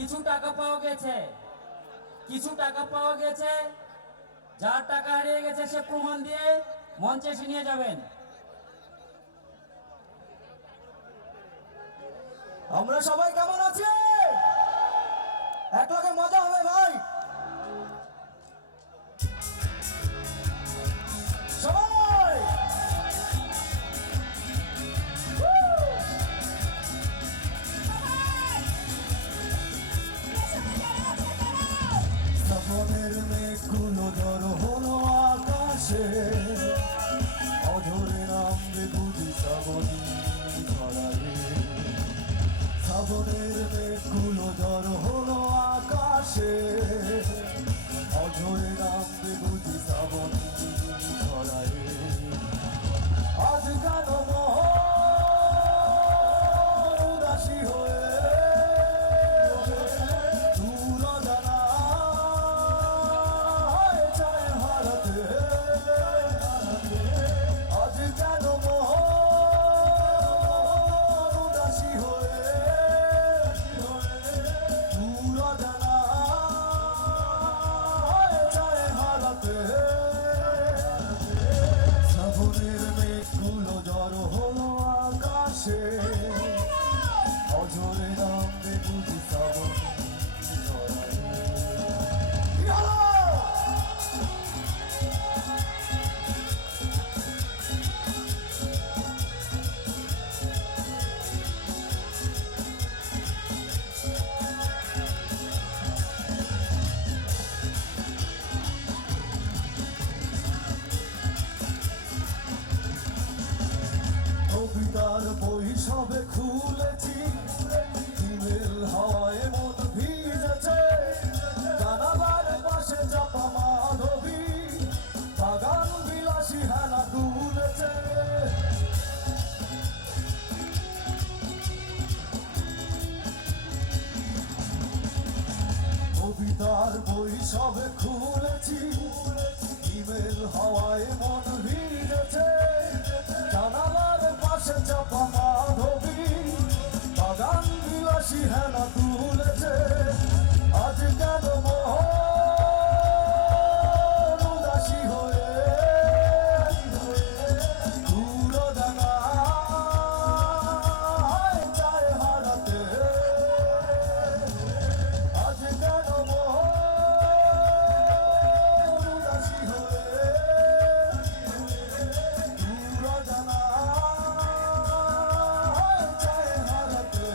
কিছু টাকা পাওয়া গেছে, কিছু টাকা পাওয়া গেছে। যার টাকা হারিয়ে গেছে সে প্রমাণ দিয়ে মঞ্চে এসে নিয়ে যাবেন। আমরা সবাই কেমন আছি? একলাগে মজা হবে ভাই। সবাই শ্রাবণের মেঘগুলো জড়ো হলো আকাশে, অঝরে নামবে বুঝি শ্রাবণী ধরারে। শ্রাবণের মেঘগুলো জড়ো হলো আকাশে, অঝরে নামবে বুঝি শ্রাবণী ধরারে। আজ কেন মন উদাসী হয়ে দূর জানায় চায় হারাতে। আজ কেন মন উদাসী হয়ে দূর জানায় চায় হারাতে। শ্রাবণের মেঘগুলো জড়ো হলো আকাশে, অঝরে নামবে বুঝি শ্রাবণী ধরারে। কি হলো? কবিতার বই সবে খুলেছি, হিমেল হাওয়ায় মন ভিজেছে। জানালার পাশে চাপা মাধবী, বাগান বিলাসী হেনা দুলেছে। কবিতার বই সবে খুলেছি, হিমেল হাওয়ায় মন ভিজেছে। জানালার পাশে চাপা মাধবী, বাগান বিলাসী হেনা তুলেছে। আজ কেন মন উদাসী হয়ে দূর জানায় চায় হারাতে। আজ কেন মন উদাসী হয়ে দূর জানায় চায় হারাতে।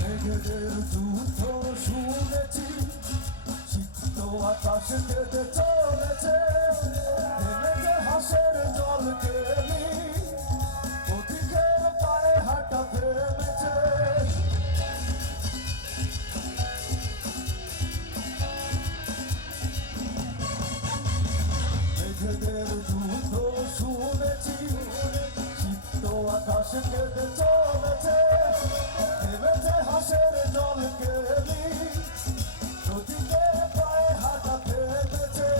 মেঘেদের যুদ্ধ শুনেছি, সিক্ত আকাশ কেটে চলেছে। মেঘে হাসের জল কেলি, পথিকের পায়ে হাঁটা থেমেছে। মেঘেদের যুদ্ধ শুনেছি, সিক্ত আকাশ কেটে চলেছে। নেমেছে হাসের জল কেলি, নদীতে পায়ে হাঁটা থেমেছে।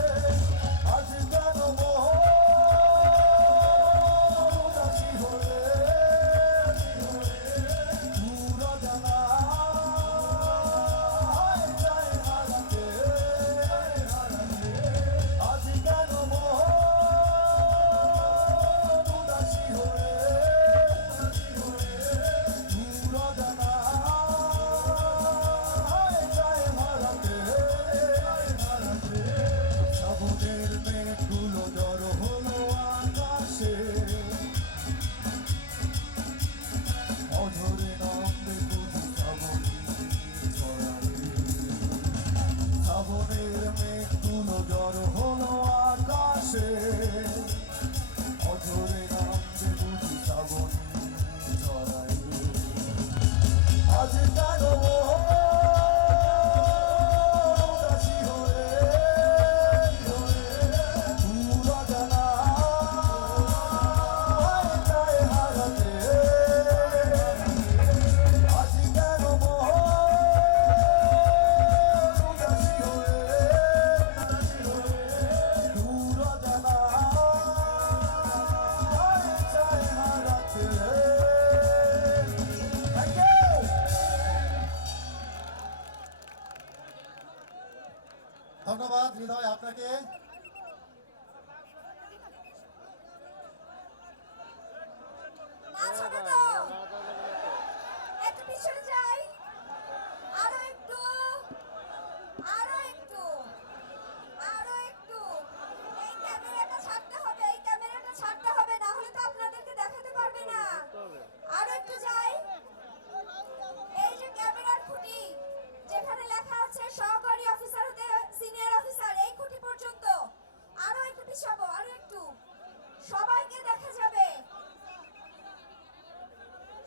সবাইকে দেখা যাবে,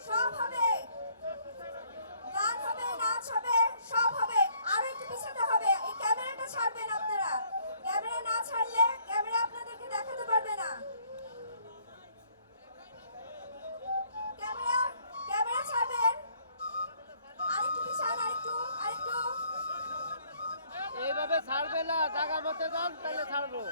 সব হবে, গান হবে, নাচ হবে, সব হবে। আরো একটু পিছাতে হবে, এই ক্যামেরাটা ছাড়বেন আপনারা। ক্যামেরা না ছাড়লে ক্যামেরা আপনাদেরকে দেখাতে পারবে না। ক্যামেরা ক্যামেরা ছাড়বেন, আরেকটু পিছান, আরেকটু আরেকটু। এইভাবে ছাড়বে না, জায়গা মতো যান তাহলে ছাড়বো।